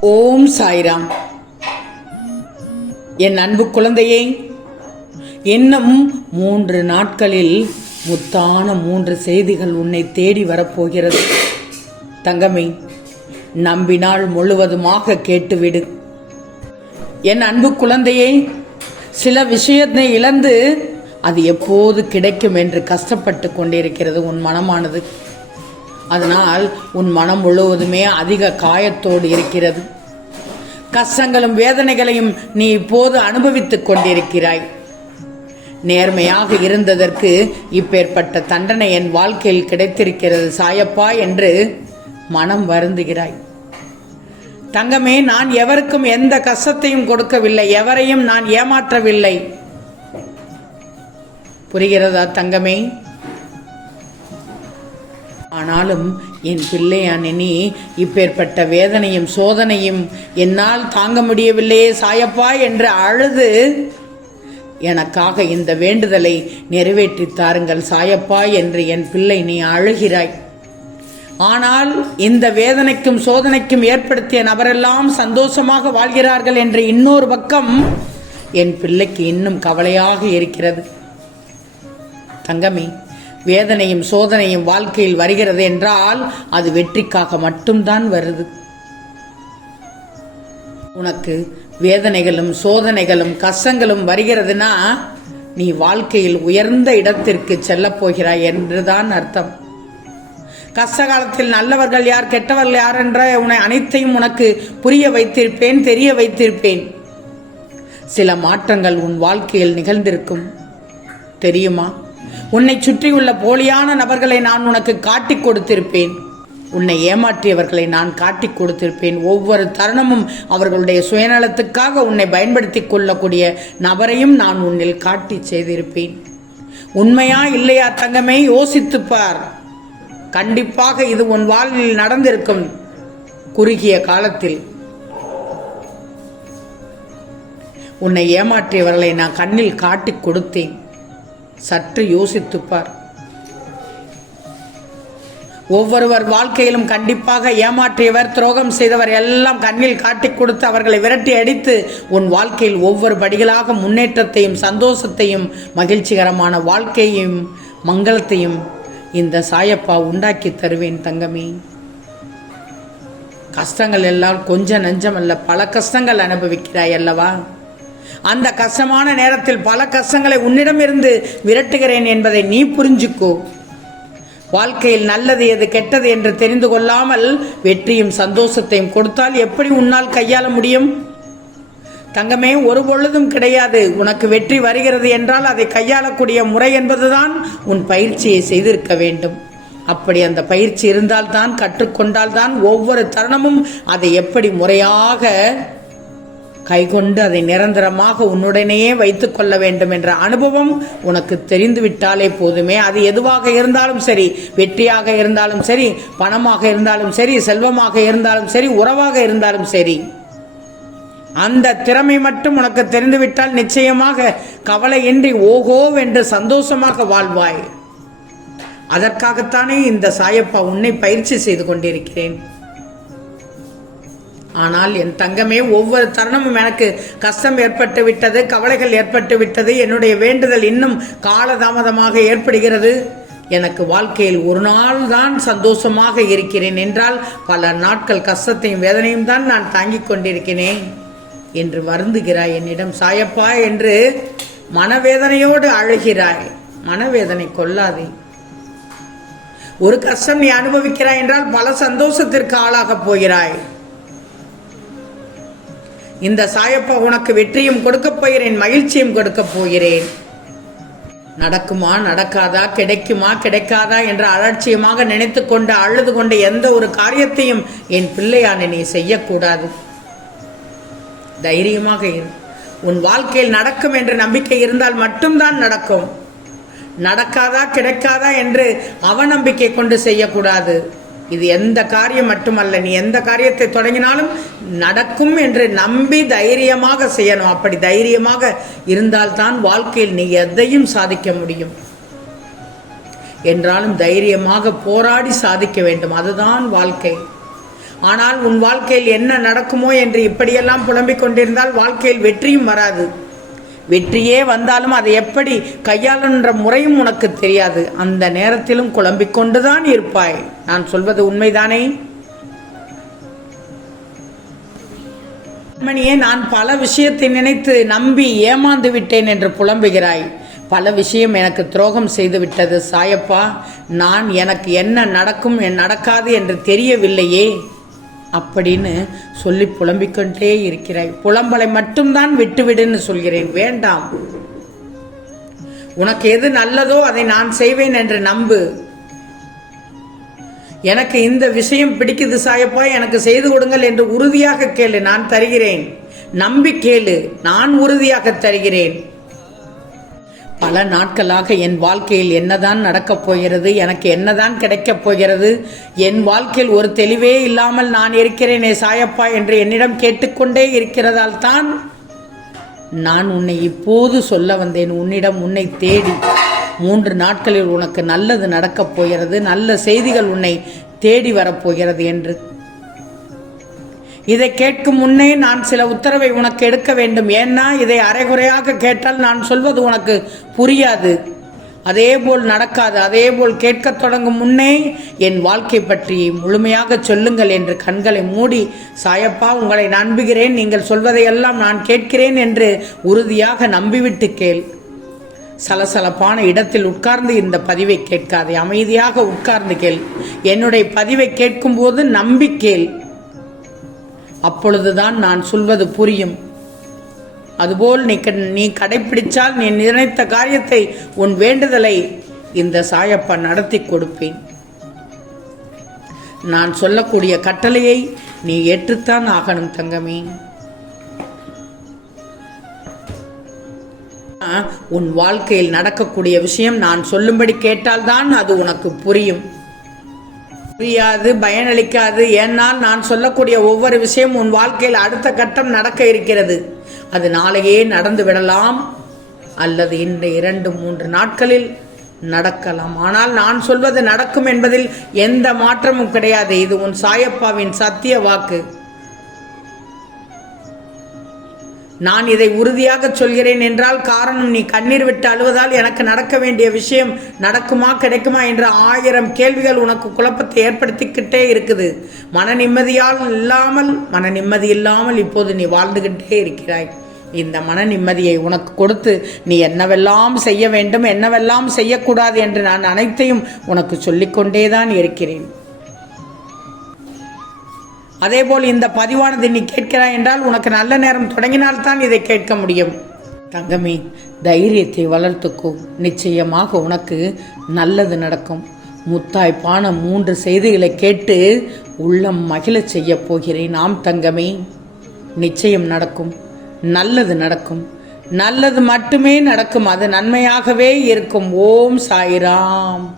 ஓம் சாய்ராம். என் அன்பு குழந்தையே இன்னும் மூன்று நாட்களில் முத்தான மூன்று செய்திகள் உன்னை தேடி வரப்போகிறது. தங்கமே நம்பினால் முழுவதுமாக கேட்டுவிடு. என் அன்பு குழந்தையே சில விஷயத்தை இழந்து அது எப்போது கிடைக்கும் என்று கஷ்டப்பட்டு கொண்டிருக்கிறது உன் மனமானது. அதனால் உன் மனம் முழுவதுமே அதிக காயத்தோடு இருக்கிறது. கஷ்டங்களும் வேதனைகளையும் நீ இப்போது அனுபவித்துக் கொண்டிருக்கிறாய். நேர்மையாக இருந்ததற்கு இப்பேற்பட்ட தண்டனை என் வாழ்க்கையில் கிடைத்திருக்கிறது சாயப்பா என்று மனம் வருந்துகிறாய். தங்கமே நான் எவருக்கும் எந்த கஷ்டத்தையும் கொடுக்கவில்லை எவரையும் நான் ஏமாற்றவில்லை. புரிகிறதா தங்கமே? ஆனாலும் என் பிள்ளையான நீ இப்பேற்பட்ட வேதனையும் சோதனையும் என்னால் தாங்க முடியவில்லையே சாயப்பா என்று அழுது. எனக்காக இந்த வேண்டுதலை நிறைவேற்றித் தாருங்கள் சாயப்பா என்று என் பிள்ளை நீ அழுகிறாய். ஆனால் இந்த வேதனைக்கும் சோதனைக்கும் ஏற்படுத்திய நபரெல்லாம் சந்தோஷமாக வாழ்கிறார்கள் என்ற இன்னொரு பக்கம் என் பிள்ளைக்கு இன்னும் கவலையாக இருக்கிறது. தங்கமே வேதனையும் சோதனையும் வாழ்க்கையில் வருகிறது என்றால் அது வெற்றிக்காக மட்டும்தான் வருது. உனக்கு வேதனைகளும் சோதனைகளும் கஷ்டங்களும் வருகிறதுனா நீ வாழ்க்கையில் உயர்ந்த இடத்திற்கு செல்லப் போகிறாய் என்றுதான் அர்த்தம். கஷ்ட காலத்தில் நல்லவர்கள் யார் கெட்டவர்கள் யார் என்ற உன்னை அனைத்தையும் உனக்கு புரிய வைத்திருப்பேன் தெரிய வைத்திருப்பேன். சில மாற்றங்கள் உன் வாழ்க்கையில் நிகழ்ந்திருக்கும். தெரியுமா? உன்னை சுற்றியுள்ள போலியான நபர்களை நான் உனக்கு காட்டிக் கொடுத்திருப்பேன். உன்னை ஏமாற்றியவர்களை நான் காட்டிக் கொடுத்திருப்பேன். ஒவ்வொரு தருணமும் அவர்களுடைய சுயநலத்துக்காக உன்னை பயன்படுத்திக் கொள்ளக்கூடிய நபரையும் நான் உன்னில் காட்டி செய்திருப்பேன். உண்மையா இல்லையா தங்கமே? யோசித்துப்பார் கண்டிப்பாக இது உன் வாழ்வில் நடந்திருக்கும் குறுகிய காலத்தில். உன்னை ஏமாற்றியவர்களை நான் கண்ணில் காட்டிக் கொடுத்தேன். சற்று யோசித்துப்பார். ஒவ்வொருவர் வாழ்க்கையிலும் கண்டிப்பாக ஏமாற்றியவர் துரோகம் செய்தவர் எல்லாம் கண்ணில் காட்டிக் கொடுத்து அவர்களை விரட்டி அடித்து உன் வாழ்க்கையில் ஒவ்வொரு படிகளாக முன்னேற்றத்தையும் சந்தோஷத்தையும் மகிழ்ச்சிகரமான வாழ்க்கையையும் மங்களத்தையும் இந்த சாயப்பா உண்டாக்கி தருவேன் தங்கமே. கஷ்டங்கள் எல்லாம் கொஞ்சம் நஞ்சமல்ல பல கஷ்டங்கள் அனுபவிக்கிறாய் அல்லவா? அந்த கஷ்டமான நேரத்தில் பல கஷ்டங்களை உன்னிடமிருந்து விரட்டுகிறேன் என்பதை நீ புரிஞ்சுக்கோ. வாழ்க்கையில் நல்லது எது கெட்டது என்று தெரிந்து கொள்ளாமல் வெற்றியும் சந்தோஷத்தையும் கொடுத்தால் எப்படி உன்னால் கையாள முடியும்? தங்கமே ஒரு பொழுதும் கிடையாது. உனக்கு வெற்றி வருகிறது என்றால் அதை கையாளக்கூடிய முறை என்பதுதான் உன் பயிற்சியை செய்திருக்க வேண்டும். அப்படி அந்த பயிற்சி இருந்தால்தான் கற்றுக்கொண்டால்தான் ஒவ்வொரு தருணமும் அதை எப்படி முறையாக கைகொண்டு அதை நிரந்தரமாக உன்னுடனேயே வைத்துக் கொள்ள வேண்டும் என்ற அனுபவம் உனக்கு தெரிந்துவிட்டாலே போதுமே. அது எதுவாக இருந்தாலும் சரி வெற்றியாக இருந்தாலும் சரி பணமாக இருந்தாலும் சரி செல்வமாக இருந்தாலும் சரி உறவாக இருந்தாலும் சரி. அந்த திறமை மட்டும் உனக்கு தெரிந்துவிட்டால் நிச்சயமாக கவலையின்றி ஓஹோவென்று சந்தோஷமாக வாழ்வாய். அதற்காகத்தானே இந்த சாயப்பா உன்னை பயிற்சி செய்து கொண்டிருக்கிறேன். ஆனால் என் தங்கமே ஒவ்வொரு தருணமும் எனக்கு கஷ்டம் ஏற்பட்டு விட்டது கவலைகள் ஏற்பட்டு விட்டது. என்னுடைய வேண்டுதல் இன்னும் காலதாமதமாக ஏற்படுகிறது. எனக்கு வாழ்க்கையில் ஒரு நாள் தான் சந்தோஷமாக இருக்கிறேன் என்றால் பல நாட்கள் கஷ்டத்தையும் வேதனையும் தான் நான் தாங்கிக் கொண்டிருக்கிறேன் என்று வருந்துகிறாய் என்னிடம். சாயப்பா என்று மனவேதனையோடு அழுகிறாய். மனவேதனை கொள்ளாதே. ஒரு கஷ்டம் நீ அனுபவிக்கிறாய் என்றால் பல சந்தோஷத்திற்கு ஆளாகப் போகிறாய். இந்த சாயப்பா உனக்கு வெற்றியும் கொடுக்கப் போகிறேன் மகிழ்ச்சியும் கொடுக்கப் போகிறேன். நடக்குமா நடக்காதா கிடைக்குமா கிடைக்காதா என்ற அலட்சியமாக நினைத்து கொண்டு அழுது கொண்டு எந்த ஒரு காரியத்தையும் என் பிள்ளையான நீ செய்யக்கூடாது. தைரியமாக இரு. உன் வாழ்க்கையில் நடக்கும் என்ற நம்பிக்கை இருந்தால் மட்டும்தான் நடக்கும். நடக்காதா கிடைக்காதா என்று அவநம்பிக்கை கொண்டு செய்யக்கூடாது. இது எந்த காரியம் மட்டுமல்ல நீ எந்த காரியத்தை தொடங்கினாலும் நடக்கும் என்று நம்பி தைரியமாக செய்யணும். அப்படி தைரியமாக இருந்தால்தான் வாழ்க்கையில் நீ எதையும் சாதிக்க முடியும். என்றாலும் தைரியமாக போராடி சாதிக்க வேண்டும். அதுதான் வாழ்க்கை. ஆனால் உன் வாழ்க்கையில் என்ன நடக்குமோ என்று இப்படியெல்லாம் புலம்பிக் கொண்டிருந்தால் வாழ்க்கையில் வெற்றியும் வராது. வெற்றியே வந்தாலும் அதை எப்படி கையாளுன்ற முறையும் உனக்கு தெரியாது. அந்த நேரத்திலும் குழம்பிக் கொண்டுதான் இருப்பாய். நான் சொல்வது உண்மைதானே? மணியே நான் பல விஷயத்தை நினைத்து நம்பி ஏமாந்து விட்டேன் என்று புலம்புகிறாய். பல விஷயம் எனக்கு துரோகம் செய்து விட்டது. சாயப்பா நான் எனக்கு என்ன நடக்கும் நடக்காது என்று தெரியவில்லையே. அப்படின்னு சொல்லி புலம்பிக்கொண்டே இருக்கிறாய். புலம்பலை மட்டும்தான் விட்டுவிடுன்னு சொல்கிறேன். வேண்டாம். உனக்கு எது நல்லதோ அதை நான் செய்வேன் என்று நம்பு. எனக்கு இந்த விஷயம் பிடிக்குது சாயப்பா எனக்கு செய்து கொடுங்கள் என்று உறுதியாக கேளு. நான் தருகிறேன். நம்பி கேளு. நான் உறுதியாக தருகிறேன். பல நாட்களாக என் வாழ்க்கையில் என்னதான் நடக்கப் போகிறது எனக்கு என்னதான் கிடைக்கப் போகிறது என் வாழ்க்கையில் ஒரு தெளிவே இல்லாமல் நான் இருக்கிறேனே சாயப்பா என்று என்னிடம் கேட்டுக்கொண்டே இருக்கிறதால் தான் நான் உன்னை இப்போது சொல்ல வந்தேன். உன்னிடம் உன்னை தேடி மூன்று நாட்களில் உனக்கு நல்லது நடக்கப் போகிறது நல்ல செய்திகள் உன்னை தேடி வரப்போகிறது என்று இதை கேட்கும் முன்னே நான் சில உத்தரவை உனக்கு எடுக்க வேண்டும். ஏன்னா இதை அரைகுறையாக கேட்டால் நான் சொல்வது உனக்கு புரியாது. அதேபோல் நடக்காது. அதேபோல் கேட்கத் தொடங்கும் முன்னே என் வாழ்க்கை பற்றி முழுமையாக சொல்லுங்கள் என்று கண்களை மூடி சாயப்பா உங்களை நம்புகிறேன். நீங்கள் சொல்வதையெல்லாம் நான் கேட்கிறேன் என்று உறுதியாக நம்பிவிட்டு கேள். சலசலப்பான இடத்தில் உட்கார்ந்து இந்த பதிவை கேட்காதே. அமைதியாக உட்கார்ந்து கேள். என்னுடைய பதிவை கேட்கும்போது நம்பி கேள். அப்பொழுதுதான் நான் சொல்வது புரியும். அதுபோல் நீ நீ கடைப்பிடித்தால் நீ நினைத்த காரியத்தை உன் வேண்டுதலை இந்த சாயப்பா நடத்தி கொடுப்பேன். நான் சொல்லக்கூடிய கட்டளையை நீ ஏற்றுத்தான் ஆகணும் தங்கமே. உன் வாழ்க்கையில் நடக்கக்கூடிய விஷயம் நான் சொல்லும்படி கேட்டால்தான் அது உனக்கு புரியும். புரியாது பயனளிக்காது. ஏன்னால் நான் சொல்லக்கூடிய ஒவ்வொரு விஷயம் உன் வாழ்க்கையில் அடுத்த கட்டம் நடக்க இருக்கிறது. அது நாளையே நடந்து விடலாம். அல்லது இந்த இரண்டு மூன்று நாட்களில் நடக்கலாம். ஆனால் நான் சொல்வது நடக்கும் என்பதில் எந்த மாற்றமும் கிடையாது. இது உன் சாயப்பாவின் சத்திய வாக்கு. நான் இதை உறுதியாக சொல்கிறேன் என்றால் காரணம் நீ கண்ணீர் விட்டு அழுவதால் எனக்கு நடக்க வேண்டிய விஷயம் நடக்குமா கிடைக்குமா என்ற ஆயிரம் கேள்விகள் உனக்கு குழப்பத்தை ஏற்படுத்திக்கிட்டே இருக்குது. மன நிம்மதியால் இல்லாமல் மன நிம்மதி இல்லாமல் இப்போது நீ வாழ்ந்துகிட்டே இருக்கிறாய். இந்த மன நிம்மதியை உனக்கு கொடுத்து நீ என்னவெல்லாம் செய்ய வேண்டும் என்னவெல்லாம் செய்யக்கூடாது என்று நான் அனைத்தையும் உனக்கு சொல்லிக்கொண்டேதான் இருக்கிறேன். அதேபோல் இந்த பதிவானது நீ கேட்கிறாய் என்றால் உனக்கு நல்ல நேரம் தொடங்கினால்தான் இதை கேட்க முடியும். தங்கமே தைரியத்தை வளர்த்துக்கோ. நிச்சயமாக உனக்கு நல்லது நடக்கும். முத்தாய்ப்பான மூன்று செய்திகளை கேட்டு உள்ளம் மகிழச் செய்யப் போகிறேன். ஆம் தங்கமே. நிச்சயம் நடக்கும். நல்லது நடக்கும். நல்லது மட்டுமே நடக்கும். அது நன்மையாகவே இருக்கும். ஓம் சாய்ராம்.